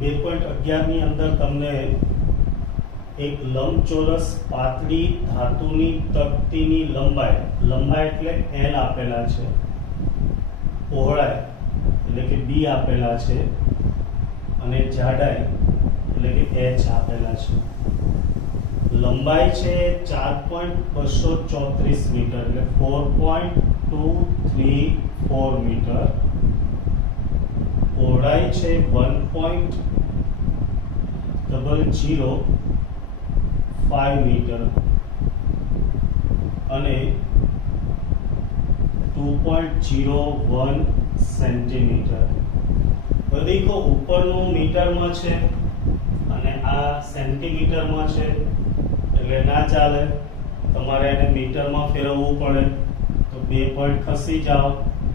2.11 ની અંદર તમને એક લંબચોરસ પાતળી ધાતુની તકતીની લંબાઈ એટલે L આપેલા છે, પહોળાઈ એટલે કે B આપેલા છે અને જાડાઈ એટલે કે H આપેલા છે. લંબાઈ છે 4.234 મીટર એટલે 4.234 મીટર. પહોળાઈ છે 1.005 મીટર અને 2.01 સેન્ટીમીટર. દેખો ઉપરનું મીટરમાં છે અને આ સેન્ટીમીટરમાં છે એટલે ના ચાલે, તમારે એને મીટરમાં ફેરવવું પડે. તો 2 પોઈન્ટ ખસી જાઓ,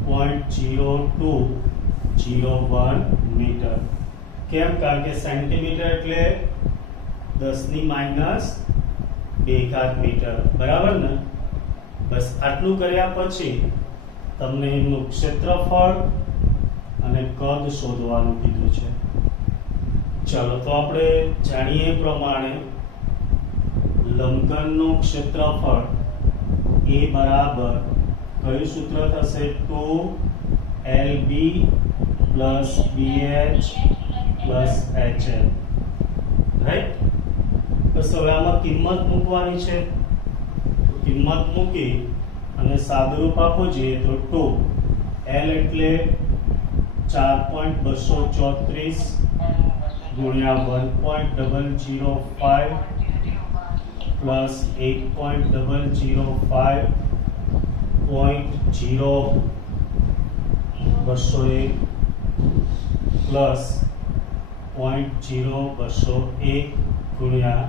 0.0201 મીટર. કેમ? કારણ કે સેન્ટીમીટર એટલે 10 ની -2 મીટર, બરાબર ને? બસ આટલું કર્યા પછી તમને એનું ક્ષેત્રફળ અને કદ શોધવાનું કીધું છે. ચલો તો આપણે જાણીએ પ્રમાણે લંબઘનનું ક્ષેત્રફળ A બરાબર કયું સૂત્ર થશે? 2LB plus BH plus HL, right? બસ હવે આમાં કિંમત મૂકવાની છે. કિંમત મૂકી અને સાદુરૂપ આપો જોઈએ તો 2L એટલે 4.234 ગુણ્યા 1.005 પ્લસ 8.005.0201 પ્લસ 0.0201 ગુણ્યા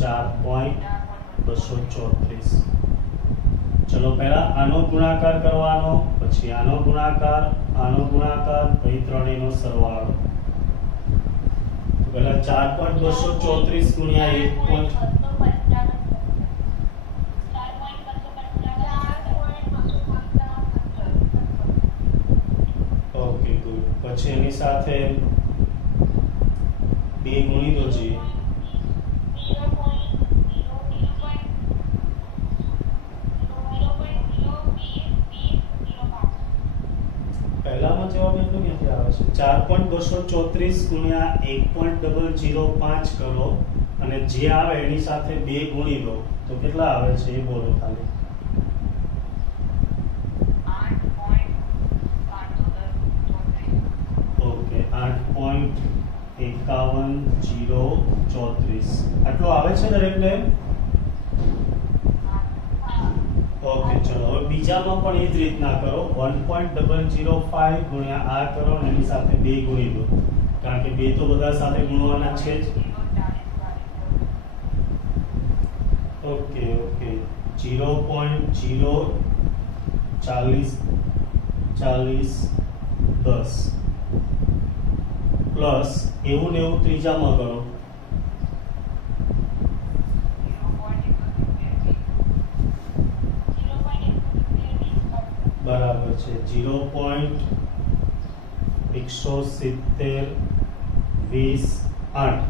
4.234. ચલો પહેલા આનો ગુણાકાર કરવાનો, પછી આનો ગુણાકાર, પછી ત્રણેયનો સરવાળો. પહેલા 4.234 ગુણ્યા 1. Okay good. પછી એની સાથે 2 ગુણી દો જી. પહેલામાં જવાબ એટલો ક્યાંથી આવે છે? 4.234 ગુણ્યા 1.005 કરો અને જે આવે એની સાથે 2 ગુણી દો તો કેટલા આવે છે એ બોલો ખાલી. 8.534. ઓકે, 8.51034 આટલો આવે છે દરેકને? ઓકે, ચલો હવે બીજામાં પણ એ જ રીતના કરો. 1.005 ગુણ્યા આ કરો અને એની સાથે 2 ગુણી દો, કારણ કે 2 તો બધા સાથે ગુણવાના છે જ. ઓકે 0.040 10 પ્લસ એવું ને એવું ત્રીજામાં કરો. બરાબર છે 0.170 20 8.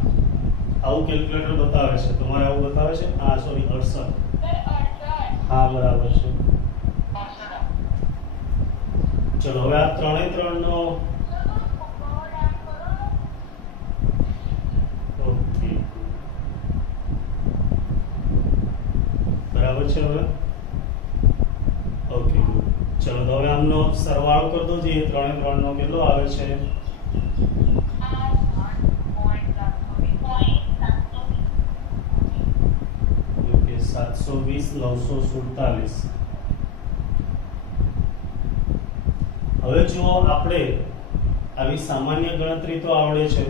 આવું કેલ્ક્યુલેટર બતાવે છે. તમારે આવું બતાવે છે? હા સોરી 68. હા બરાબર છે. ચલો હવે આ ત્રણનો ઓકે બરાબર છે. હવે ઓકે ચલો તો હવે આમનો સરવાળો કરી દો જે 3 નો કેટલો આવે છે? 720 947. હવે જો આપણે આવી સામાન્ય ગણતરી તો આવડે છે,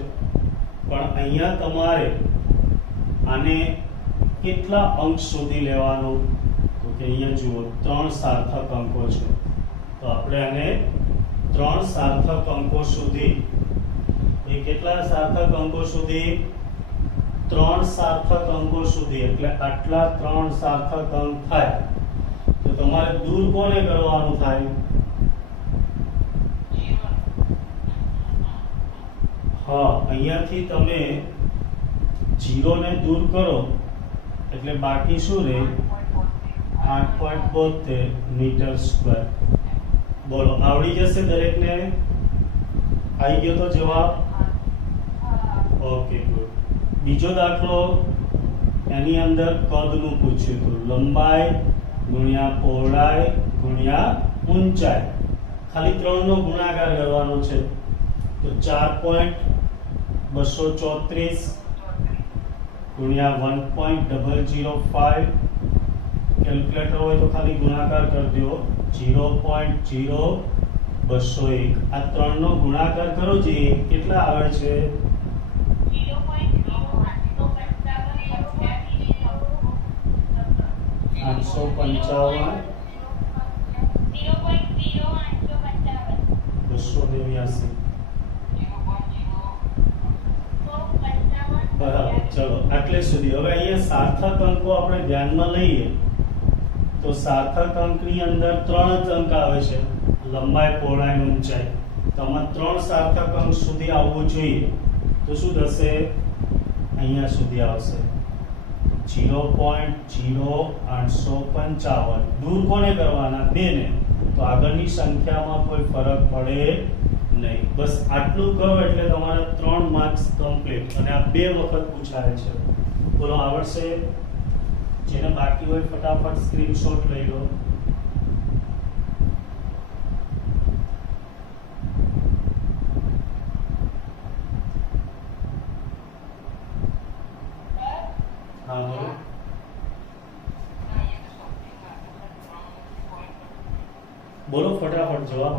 પણ અહીંયા તમારે આને કેટલા અંક સુધી લેવાનું? તો કે અહીંયા જુઓ 3 સાર્થક અંકો છે, તો આપણે આને 3 સાર્થક અંકો સુધી, એ કેટલા સાર્થક અંકો સુધી? 3 સાર્થક અંકો સુધી, એટલે આટલા 3 સાર્થક અંક થાય તો તમારે દૂર કોને કરવાનું થાય? હા, અહીંયાથી તમે 0 ને દૂર કરો એટલે બાકી શું રહે? 8.72 મીટર સ્ક્વેર. બોલો, આવડી જશે દરેકને? આવી ગયો તો જવાબ? Okay, good. બીજો દાખલો, એની અંદર કદનું પૂછ્યું હતું, લંબાઈ ગુણ્યા પહોળાઈ ગુણ્યા ઊંચાઈ. ખાલી 3 નો ગુણાકાર કરવાનો છે. તો 4.234 ગુણ્યા 1.005. કેલ્ક્યુલેટર હોય તો ખાલી ગુણાકાર કરી દો. 0.0201. આ 3 નો ગુણાકાર કરો જે કેટલા આવે છે? 855. 289. બરાબર. ચલો આટલે સુધી. હવે અહીંયા સાર્થક અંકો આપણે ધ્યાનમાં લઈએ તો સાર્થક અંકની અંદર 3 જ અંક આવે છે, લંબાઈ, પહોળાઈ અને ઊંચાઈ. તો આમાં 3 સાર્થક અંક સુધી આવવું જોઈએ. તો શું થશે? અહીંયા સુધી આવશે 0.0855. દૂર કોને કરવાના? 2 ને. તો આગળની સંખ્યામાં કોઈ ફરક પડે નહીં. બસ આટલું કરો એટલે તમારા 3 માર્ક્સ કમ્પ્લીટ. અને આ 2 વખત પૂછાય છે. બોલો, આવડશે? જેને બાકી હોય ફટાફટ સ્ક્રીનશોટ લઈ લો. હા, બોલો. બોલો ફટાફટ જવાબ.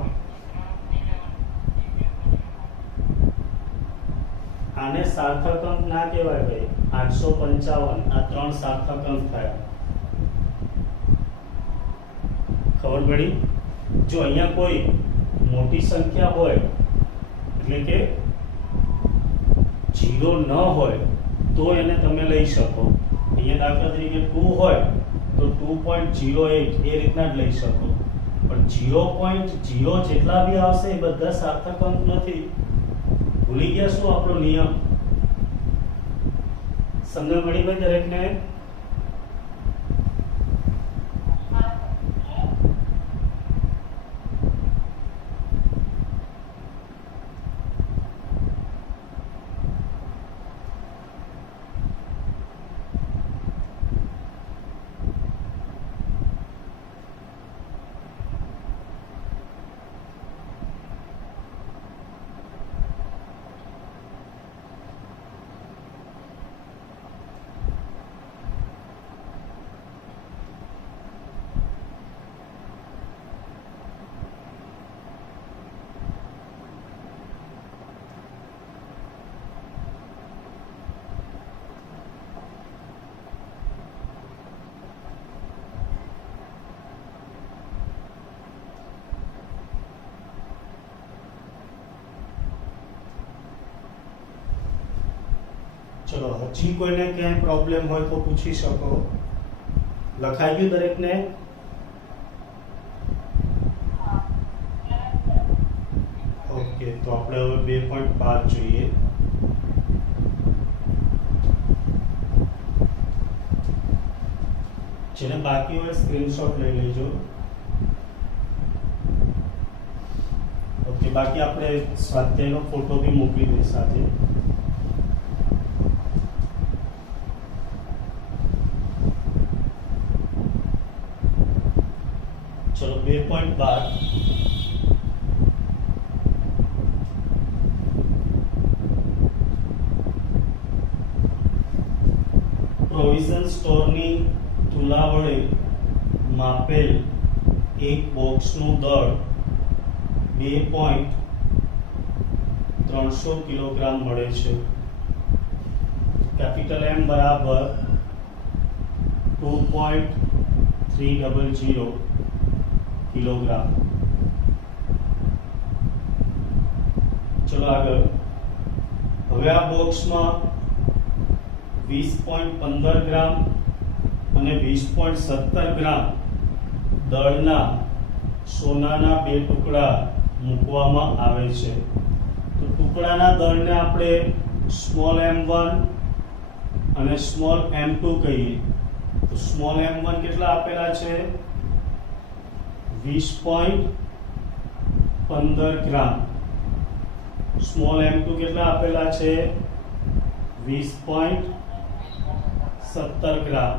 આને સાર્થક અંક ના કહેવાય ભાઈ. 855 આ 3 સાર્થક અંક થયા. ખબર પડી? જો અહીંયા કોઈ મોટી સંખ્યા હોય એટલે કે 0 ન હોય તો એને તમે લઈ શકો. અહીંયા દાખલા તરીકે 2 હોય તો 2.08 એ રીતના જ લઈ શકો. પણ 0.0 જેટલા બી આવશે એ બધા સાર્થક અંક નથી. ભૂલી ગયા શું આપણો નિયમ? સમજ પડી ભાઈ દરેકને? ચલો, હજી કોઈને ક્યાંય પ્રોબ્લેમ હોય તો પૂછી શકો. લખાઈ ગયું દરેકને? ઓકે, તો આપણે હવે 2.12 જોઈએ. જેને બાકી હોય સ્ક્રીનશોટ લઈ લેજો. ઓકે, બાકી આપણે સ્વાધ્યાયનો ફોટો બી મોકલી દઈએ સાથે. ચલો 2.12. પ્રોવિઝન સ્ટોરની તુલા વડે માપેલ એક બોક્સનું દળ 2.300 કિલોગ્રામ મળે છે. કેપિટલ M બરાબર 2.300 કિલોગ્રામ. ચલો આગળ. હવે આ બોક્સમાં 20.15 ગ્રામ અને 20.17 ગ્રામ દળના સોનાના 2 ટુકડા મૂકવામાં આવે છે. તો ટુકડાના દળને આપણે સ્મોલ m1 અને સ્મોલ m2 કહીએ. તો સ્મોલ m1 કેટલા આપેલા છે? 20.15 ગ્રામ. સ્મોલ m2 કેટલા આપેલા છે? 20.17 ગ્રામ.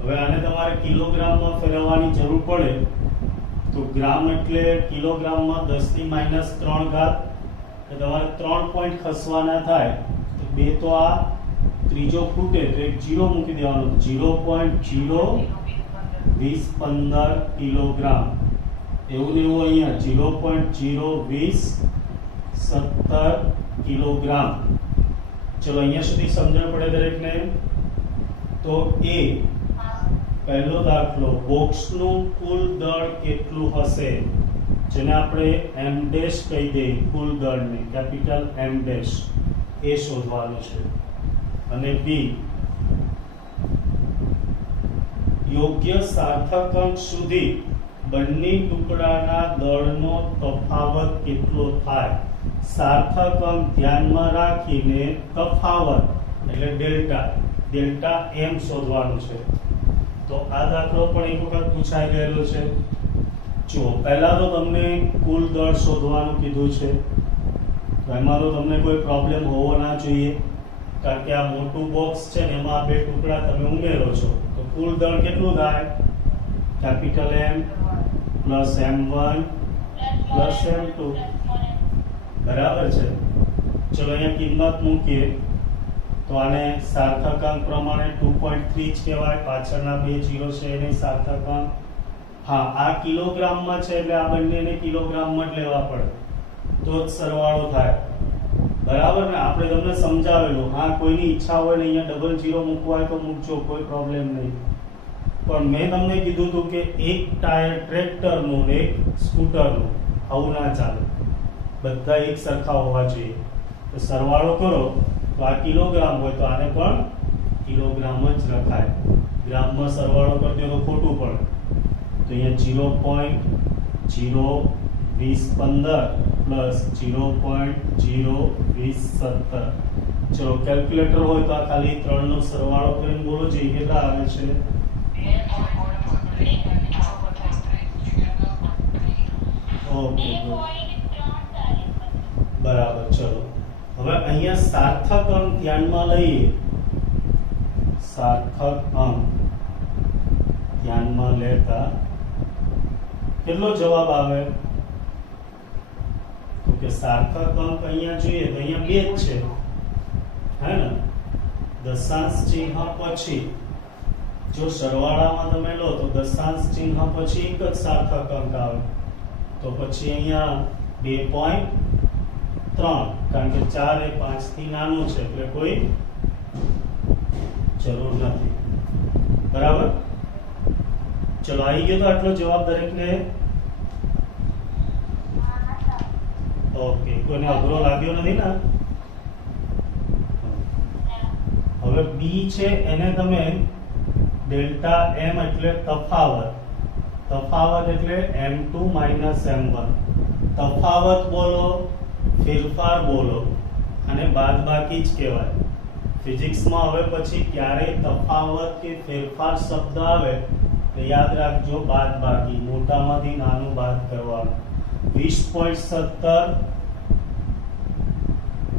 હવે આને તમારે કિલોગ્રામમાં ફેરવવાની જરૂર પડે તો ગ્રામ એટલે કિલોગ્રામમાં 10 ની -3 ઘાત, એટલે તમારે 3 પોઈન્ટ ખસવાના થાય. તો બે તો આ ત્રીજો ખૂટે તો એક 0 મૂકી દેવાનો. 0.02015 કિલોગ્રામ. એવું ને એવું અહીંયા 0.02017 કિલોગ્રામ. ચલો અહીંયા સુધી સમજણ પડે દરેકને? તો એ પહેલો દાખલો, બોક્સનું કુલ દળ કેટલું હશે, જેને આપણે m ડેશ કહી દઈએ, કુલ દળને કેપિટલ M ડેશ, એ શોધવાનું છે. અને બી, યોગ્ય સાર્થક અંક સુધી બંને ટુકડાના દળનો તફાવત કેટલો થાય. સાર્થક અંક ધ્યાનમાં રાખીને તફાવત એટલે ડેલ્ટા m શોધવાનું છે. તો આ દાખલો પણ એક વખત પૂછાઈ ગયેલો છે. જો પહેલા તો તમને કુલ દળ શોધવાનું કીધું છે, તો એમાં તો તમને કોઈ પ્રોબ્લેમ હોવો ના જોઈએ, કારણ કે આ મોટું બોક્સ છે ને એમાં બે ટુકડા તમે ઉમેરો છો. તો કુલ દળ કેટલું થાય? Capital M plus m1 plus m2. બરાબર છે. ચલો અહીંયા કિંમત મૂકીએ તો આને સાર્થક અંક પ્રમાણે 2.3 જ કહેવાય. પાછળના બે 0 છે એને સાર્થક અંક. હા, આ કિલોગ્રામમાં છે એટલે આ બંનેને કિલોગ્રામમાં જ લેવા પડે તો જ સરવાળો થાય. બરાબર ને? આપણે તમને સમજાવેલું. હા, કોઈની ઈચ્છા હોય ને અહીંયા ડબલ 0 મૂકવા હોય તો મૂકજો, કોઈ પ્રોબ્લેમ નહીં. પણ મેં તમને કીધું હતું કે એક ટાયર ટ્રેક્ટરનું ને એક સ્કૂટરનું આવું ના ચાલે, બધા એક સરખા હોવા જોઈએ. તો સરવાળો કરો તો આ કિલોગ્રામ હોય તો આને પણ કિલોગ્રામ જ રખાય. ગ્રામમાં સરવાળો કરજો તો ખોટું પડે. તો અહીંયા 0.02015 પ્લસ 0.02017. ચલો કેલ્ક્યુલેટર હોય તો આ ખાલી 3 નો સરવાળો કરીને બોલો જે કેટલા આવે છે. ઓકે, બરાબર. ચલો હવે અહીંયા સાર્થક અંક ધ્યાનમાં લઈએ. સાર્થક અંક ધ્યાનમાં લેતા કેટલો જવાબ આવે? તો કે સાર્થક અંક અહીંયા જોઈએ તો અહીંયા 2 જ છે, હે ને? દશાંશ ચિહ્ન પછી જો સરવાળામાં તમે લો તો દશાંશ ચિહ્ન પછી એક જ સાર્થક અંક આવે. તો પછી અહીંયા 2.3, કારણ કે 4 એ 5 થી નાનું છે એટલે કોઈ જરૂર નથી. બરાબર. ચલો આવી ગયો તો આટલો જવાબ દરેકને? ઓકે, કોઈને અઘરો લાગ્યો નથી ને? હવે બી છે એને તમે ડેલ્ટા m એટલે તફાવત, તફાવત એટલે m2 m1. તફાવત બોલો, ફેરફાર બોલો, અને બાદબાકી જ કહેવાય. ફિઝિક્સમાં હવે પછી ક્યારેય તફાવત કે ફેરફાર શબ્દ આવે તો યાદ રાખજો બાદબાકી, મોટામાંથી નાનું બાદ કરવાનું. 20.17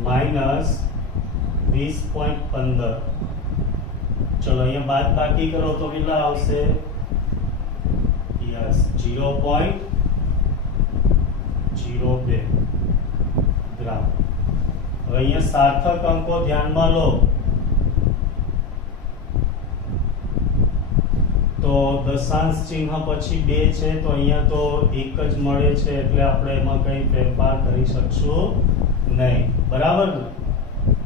માઇનસ 20.15. ચલો અહીંયા બાદબાકી કરો તો કેટલા આવશે? યસ, 0.02 ગ્રામ. હવે અહીંયા સાર્થક અંકો ધ્યાનમાં લો તો દશાંશ ચિહ્ન પછી 2 છે તો અહીંયા તો 1 જ મળે છે એટલે આપણે એમાં કંઈ ફેરફાર કરી શકશું નહીં. બરાબર ને?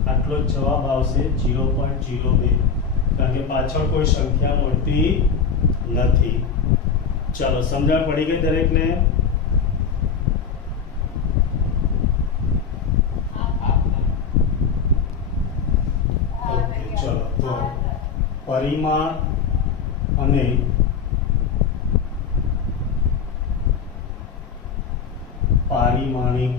આટલો જ જવાબ આવશે 0.02, કારણ કે પાછળ કોઈ સંખ્યા મળતી નથી. ચલો સમજણ પડી ગઈ દરેકને? ચલો તો પરિમાણ અને પારિમાણિક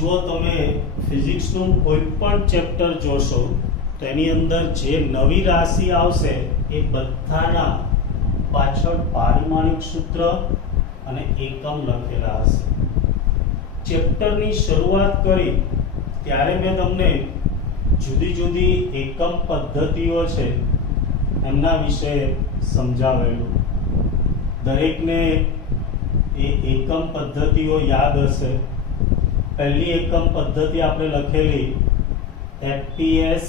જો તમે ફિઝિક્સનું કોઈ પણ ચેપ્ટર જોશો તો એની અંદર જે નવી રાશિ આવશે એ બધાના પાછળ પારિમાણિક સૂત્ર અને એકમ લખેલા હશે. ચેપ્ટરની શરૂઆત કરી ત્યારે મેં તમને જુદી જુદી એકમ પદ્ધતિઓ છે એમના વિશે સમજાવેલું. દરેકને એ એકમ પદ્ધતિઓ યાદ હશે. પહેલી એકમ પદ્ધતિ આપણે લખેલી FPS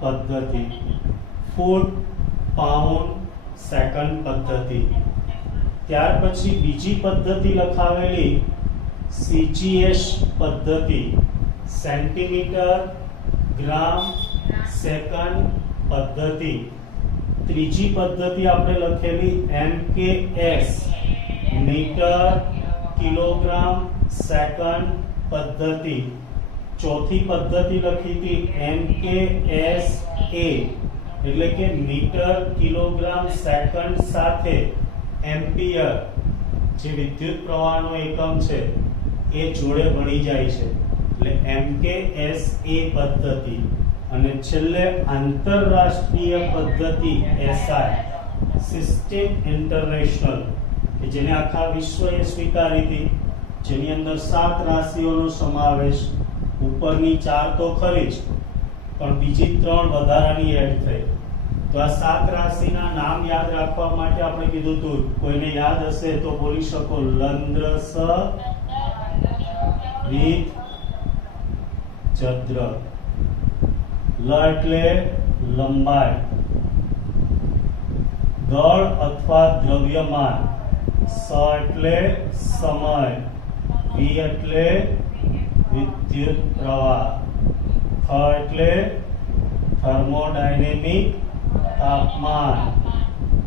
પદ્ધતિ, ફૂટ પાઉન્ડ સેકન્ડ પદ્ધતિ. ત્યાર પછી બીજી પદ્ધતિ લખાવેલી CGS પદ્ધતિ, સેન્ટીમીટર ગ્રામ સેકન્ડ પદ્ધતિ. ત્રીજી પદ્ધતિ આપણે લખેલી MKS, મીટર કિલોગ્રામ સેકન્ડ પદ્ધતિ. ચોથી પદ્ધતિ લખી હતી MKSA, એટલે કે મીટર કિલોગ્રામ સેકન્ડ સાથે એમ્પિયર જે વિદ્યુત પ્રવાહનો એકમ છે એ જોડે ભળી જાય છે, એટલે MKSA પદ્ધતિ. અને છેલ્લે આંતરરાષ્ટ્રીય પદ્ધતિ SI, સિસ્ટમ ઇન્ટરનેશનલ, કે જેને આખા વિશ્વએ સ્વીકારી હતી, જેની અંદર 7 રાશિઓનો સમાવેશ. ઉપરની 4 તો ખરી જ, પણ બીજી 3 વધારાની એડ થઈ. તો આ 7 રાશિના નામ યાદ રાખવા માટે આપણે કીધું હતું, કોઈને યાદ હશે તો બોલી શકો લંદ્રસ વિથ ચદ્ર. લ એટલે લંબાઈ, દળ અથવા દ્રવ્યમાન, સ એટલે સમય, વી એટલે વિદ્યુત પ્રવાહ, થ એટલે થર્મોડાયનેમિક તાપમાન,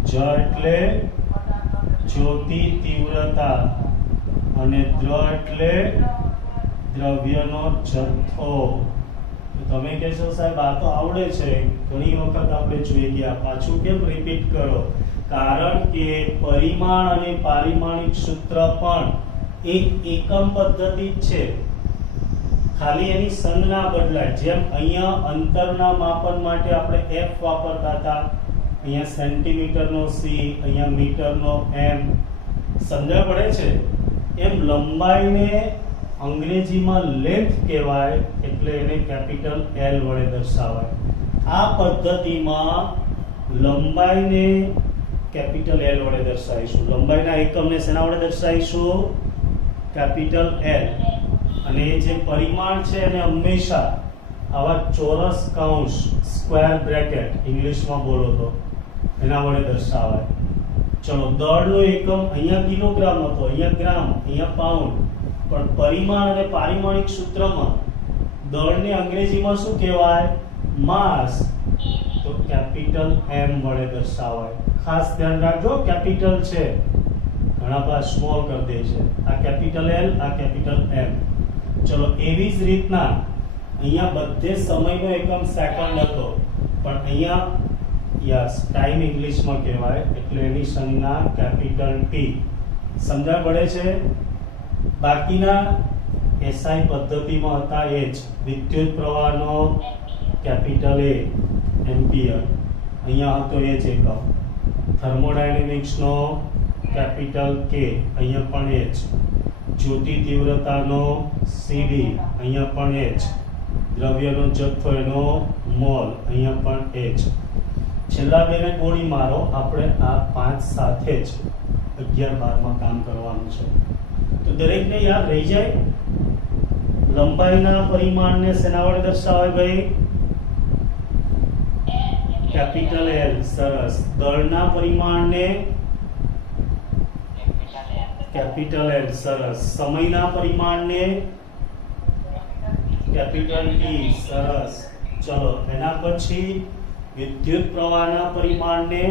જ એટલે જ્યોતિ તીવ્રતા અને દ્ર એટલે દ્રવ્યનો જથ્થો. તમે કહેશો સાહેબ આ તો આવડે છે, ઘણી વખત આપણે જોઈ ગયા, પાછું કેમ રિપીટ કરો? કારણ કે પરિમાણ અને પારિમાણિક સૂત્ર પણ એક એકમ પદ્ધતિ જ છે, ખાલી એની સંજ્ઞા બદલાય. જેમ અહીંયા અંતરના માપન માટે આપણે F વાપરતા હતા, અહીંયા સેન્ટીમીટરનો C, અહીંયા મીટરનો M, સમજણ પડે છે? એમ લંબાઈને અંગ્રેજીમાં લેન્થ કહેવાય, એટલે એને કેપિટલ L વડે દર્શાવાય. આ પદ્ધતિમાં લંબાઈને કેપિટલ L વડે દર્શાવીશું. લંબાઈના એકમને શેના વડે દર્શાવીશું? Capital L. અને જે પરિમાણ છે એને હંમેશા આવા ચોરસ કૌંસ, સ્ક્વેર બ્રેકેટ ઇંગ્લિશમાં બોલો તો એના વડે દર્શાવાય. ચલો, દળનો એકમ અહીંયા કિલોગ્રામ હતો, અહીંયા ગ્રામ, અહીંયા પાઉન્ડ, પણ પરિમાણ અને પારિમાણિક સૂત્રમાં દળને અંગ્રેજીમાં શું કહેવાય? માસ. તો કેપિટલ M વડે દર્શાવાય. ખાસ ધ્યાન રાખજો, કેપિટલ છે, ઘણા બધા સ્મોલ કરી દે છે. આ કેપિટલ L, આ કેપિટલ M. ચલો, એવી જ રીતના અહીંયા બધે સમયનો એકમ સેકન્ડ હતો, પણ અહીંયા યસ ટાઈમ ઇંગ્લિશમાં કહેવાય, એટલે એની સંજ્ઞા કેપિટલ T. સમજણ પડે છે? બાકીના SI પદ્ધતિમાં હતા એ જ. વિદ્યુત પ્રવાહનો કેપિટલ A, એમ્પિયર, અહીંયા હતો એ જ એકમ. થર્મોડાયનેમિક્સનો કેપિટલ K, અહીંયા પણ એ જ. જ્યોતિ તીવ્રતાનો CD, અહીંયા પણ એ જ. દ્રવ્યનો જથ્થો એનો મોલ, અહીંયા પણ એ જ. છેલ્લા બેને ગોળી મારો, આપણે આ 5 સાથે જ 11-12 માં કામ કરવાનું છે. તો દરેકને યાદ રહી જાય. લંબાઈના પરિમાણને શેના વડે દર્શાવાય ભાઈ? Capital L. સરસ. દળના પરિમાણને કેપિટલ L. સરસ. સમયના પરિમાણને કેપિટલ T. સરસ. ચલો, એના પછી વિદ્યુત પ્રવાહના પરિમાણને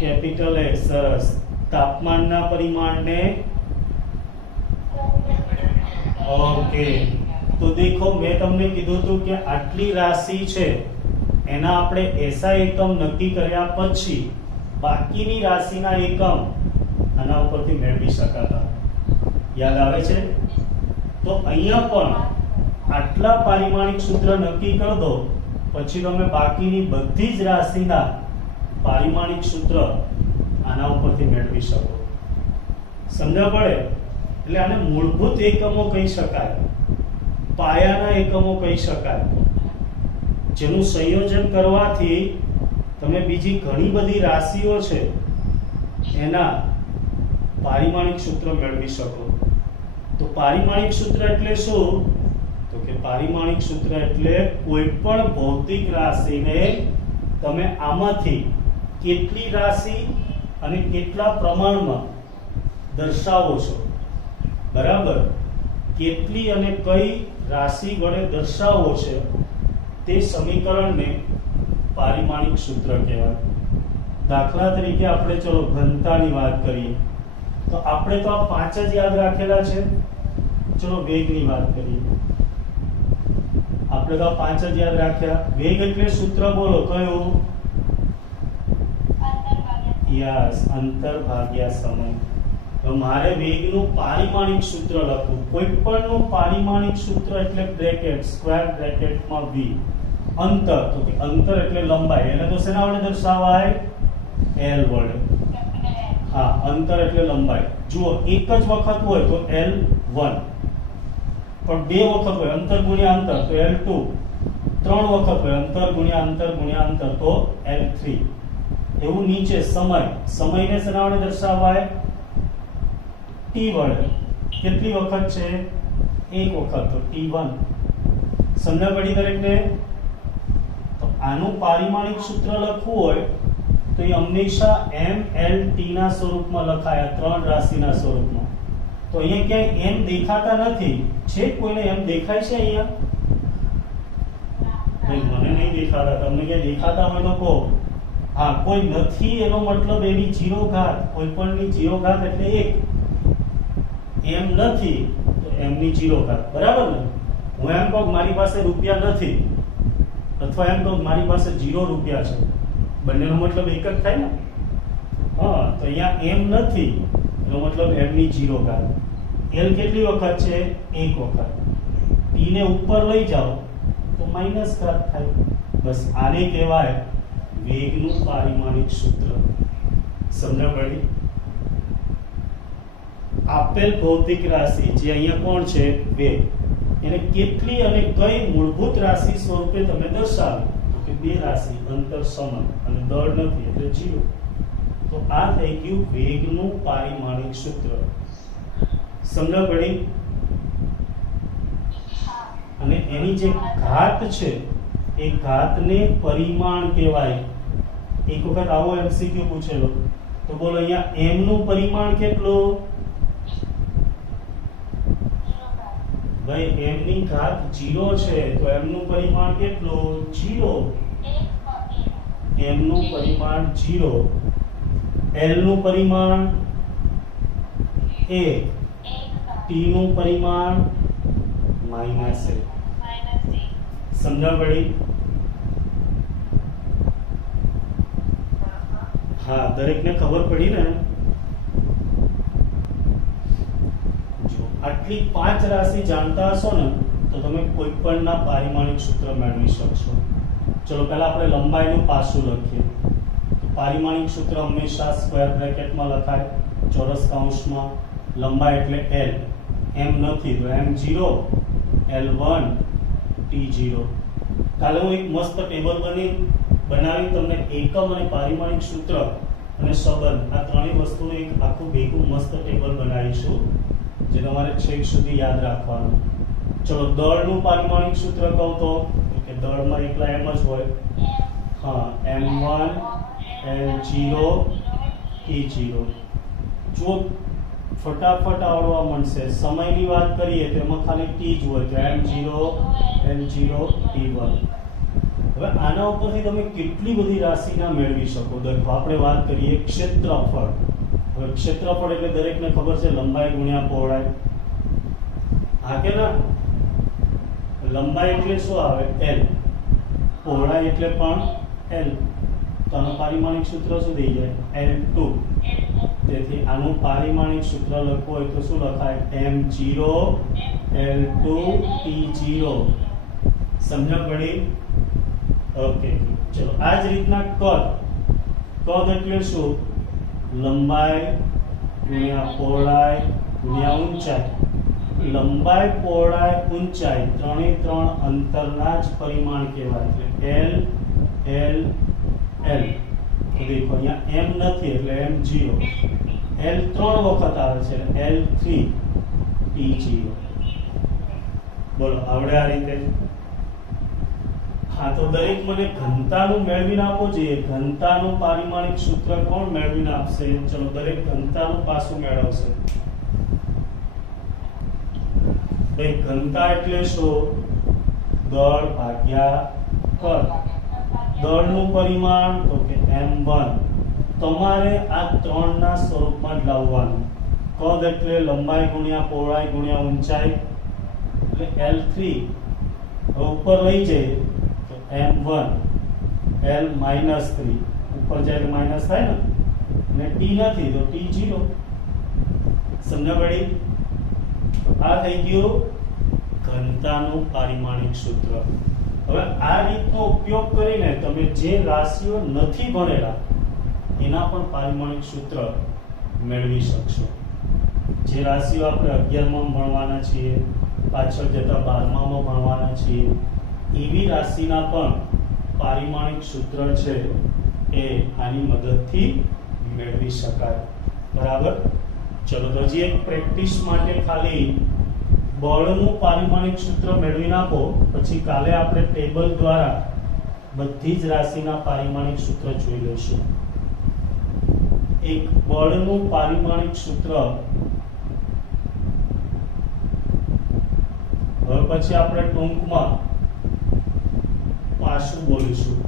કેપિટલ A. સરસ. તાપમાનના પરિમાણને ઓકે. તો દેખો, મેં તમને કીધું હતું કે આટલી રાશિ છે એના આપણે SI એકમ નક્કી કર્યા પછી બાકીની રાશિના એકમ આના ઉપરથી મેળવી શકાતા. યાદ આવે છે? તો અહીંયા પણ આટલા પારિમાણિક સૂત્ર નક્કી કરી દો, પછી તમે બાકીની બધી જ રાશિના પારિમાણિક સૂત્ર આના ઉપરથી મેળવી શકો. સમજણ પડે? એટલે આને મૂળભૂત એકમો કહી શકાય, પાયાના એકમો કહી શકાય, જેનું સંયોજન કરવાથી તમે બીજી ઘણી બધી રાશિઓ છે એના પારિમાણિક સૂત્ર મેળવી શકો. તો પારિમાણિક સૂત્ર એટલે શું? તો કે પારિમાણિક સૂત્ર એટલે કોઈ પણ ભૌતિક રાશિને તમે આમાંથી કેટલી રાશિ અને કેટલા પ્રમાણમાં દર્શાવો છો, બરાબર? કેટલી અને કઈ રાશિ વડે દર્શાવો છે તે સમીકરણને પારિમાણિક સૂત્ર કહેવાય. દાખલા તરીકે આપણે ચલો ઘનતાની વાત કરીએ તો આપણે તો આ 5 જ યાદ રાખેલા છે. ચલો વેગની વાત કરીએ, આપણે તો આ 5 જ યાદ રાખ્યા. વેગ એટલે સૂત્ર બોલો કયું? યસ, અંતર ભાગ્યા સમય. તો મારે વેગનું પારિમાણિક સૂત્ર લખવું. કોઈ પણનું પારિમાણિક સૂત્ર એટલે બ્રેકેટ, સ્ક્વેર બ્રેકેટમાં v. અંતર, તો કે અંતર એટલે લંબાઈ, એને તો શેના વડે દર્શાવાય? l વડે. હા, અંતર એટલે લંબાઈ. જુઓ, એક જ વખત હોય તો l1, પણ બે વખત હોય અંતર ગુણ્યા અંતર તો l2, ત્રણ વખત હોય અંતર ગુણ્યા અંતર તો l3. એવું નીચે સમય, સમયને શેના વડે દર્શાવાય? t વડે. કેટલી વખત છે? એક વખત, તો t1. સમજણ પડી દરેકને? તો આનું પારિમાણિક સૂત્ર લખવું હોય તો એ હંમેશા mlt ના સ્વરૂપમાં લખાય, ત્રણ રાશિના સ્વરૂપમાં. તો અહીંયા ક્યાંય m દેખાતા નથી. છે કોઈને m દેખાય છે અહીંયા? નહીં, મને નહીં દેખાતા. તમને ક્યાં દેખાતા હોય તો કહો. હા, કોઈ નથી એનો મતલબ એની 0 ઘાત, કોઈ પણની 0 ઘાત એટલે 1. m નથી તો m ની 0 ઘાત, બરાબર ને? હું એમ કહું મારી પાસે રૂપિયા નથી, અથવા એમ કહું મારી પાસે 0 રૂપિયા છે, બંનેનો મતલબ એક જ થાય ને? હા, તો અહીંયા m નથી એનો મતલબ m ની 0 ઘાત. l કેટલી વખત છે? એક વખત. t ને ઉપર લઈ જાઓ તો માઈનસ ઘાત થાય. બસ આને કહેવાય વેગનું પારિમાણિક સૂત્ર. સમજણ પડી? આપેલ ભૌતિક રાશિ જે અહીંયા કોણ છે? વેગ. એને કેટલી અને કઈ મૂળભૂત રાશિ સ્વરૂપે તમે દર્શાવો? તો કે બે રાશિ, અંતર સમાન અને દળ નથી એટલે 0. તો આ થઈ ગયું વેગનું પારિમાણિક સૂત્ર. સમજણ પડી? અને એની જે ઘાત છે એ ઘાતને પરિમાણ કહેવાય. એક વખત આવો એમસીક્યુ પૂછેલો, તો બોલો અહીંયા m નું પરિમાણ કેટલું? ભાઈ m ની ઘાત 0 છે તો m નું પરિમાણ કેટલું? 0. m નું પરિમાણ 0. l નું પરિમાણ 1. t નું પરિમાણ -1. સમજણ પડી? હા, દરેકને ખબર પડી ને? જો આટલી 5 રાશિ જાણતા હશો ને તો તમે કોઈ પણના પારિમાણિક સૂત્ર મેળવી શકશો. ચલો પહેલા આપણે લંબાઈનું પાસું લખીએ. તો પારિમાણિક સૂત્ર હંમેશા સ્ક્વેર બ્રેકેટમાં લખાય, ચોરસ કૌંસમાં. લંબાઈ એટલે l, m નથી તો m0, l1, t0. કાલે હું એક મસ્ત ટેબલ બનાવી તમને એકમ અને પારિમાણિક સૂત્ર અને સંબંધ આ ત્રણેય વસ્તુનું એક આખું ભેગું મસ્ત ટેબલ બનાવીશું જે તમારે છેક સુધી યાદ રાખવાનું. ચલો દળનું પારિમાણિક સૂત્ર કહું તો કે દળમાં એકલા m જ હોય. હા, m1, l0, t0. જો ફટાફટ આવડવા મળશે. સમયની વાત કરીએ તો એમાં ખાલી t જ હોય તો m0, l0, t1. હવે આના ઉપરથી તમે કેટલી બધી રાશિના મેળવી શકો. દેખો આપણે વાત કરીએ ક્ષેત્રફળ. હવે ક્ષેત્રફળ એટલે દરેકને ખબર છે લંબાઈ ગુણ્યા પહોળાઈ. હા કે ના? લંબાઈ એટલે શું આવે? l. પહોળાઈ એટલે પણ l. તો આનું પારિમાણિક સૂત્ર શું થઈ જાય? l2. તેથી આનું પારિમાણિક સૂત્ર લખવું હોય તો શું લખાય? m0 l2 t0. સમજણ પડી? ઓકે, ચલો આ જ રીતના કદ એટલે શું? લંબાઈ ગુણ્યા પહોળાઈ ગુણ્યા ઊંચાઈ. લંબાઈ, પહોળાઈ, ઊંચાઈ ત્રણે ત્રણ અંતરના જ પરિમાણ કહેવાય. એટલે l l l. તો દેખો અહીંયા m નથી એટલે m0. l 3 વખત આવે છે l3 t0. બોલો આવડે આ રીતે? હા, તો દરેક મને ઘનતાનું મેળવીને આપો જોઈએ. ઘનતાનું પારિમાણિક સૂત્ર કોણ મેળવીને આપશે? ચલો દરેક ઘનતાનું પાછું મેળવશે. ભાઈ ઘનતા એટલે શું? દળ ભાગ્યા કદ. દળનું પરિમાણ તો કે m1. તમારે આ ત્રણના સ્વરૂપમાં જ લાવવાનું. કદ એટલે લંબાઈ ગુણ્યા પહોળાઈ ગુણ્યા ઊંચાઈ એટલે l3. હવે ઉપર લઈ જઈએ તો m1 l -3. ઉપર જાય તો માઈનસ થાય ને, અને t નથી તો t0. સમજણ પડી? આ થઈ ગયું ઘનતાનું પારિમાણિક સૂત્ર. હવે આ રીતનો ઉપયોગ કરીને તમે જે રાશિઓ નથી ભણેલા એના પણ પારિમાણિક સૂત્ર મેળવી શકશો. જે રાશિઓ આપણે 11માં ભણવાના છીએ, પાછળ જતા 12માં ભણવાના છીએ, એવી રાશિના પણ પારિમાણિક સૂત્ર છે એ આની મદદથી મેળવી શકાય. બરાબર? ચલો તો હજી એક પ્રેક્ટિસ માટે ખાલી બળનું પારિમાણિક સૂત્ર મેળવી નાખો, પછી કાલે આપણે ટેબલ દ્વારા બધી જ રાશિના પારિમાણિક સૂત્ર જોઈ લઈશું. એક બળનું પારિમાણિક સૂત્ર, હવે પછી આપણે ટૂંકમાં પાછું બોલીશું.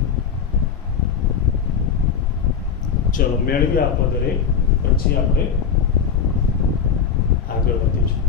ચલો મેળવી આપો દરેક, પછી આપણે આગળ વધીશું.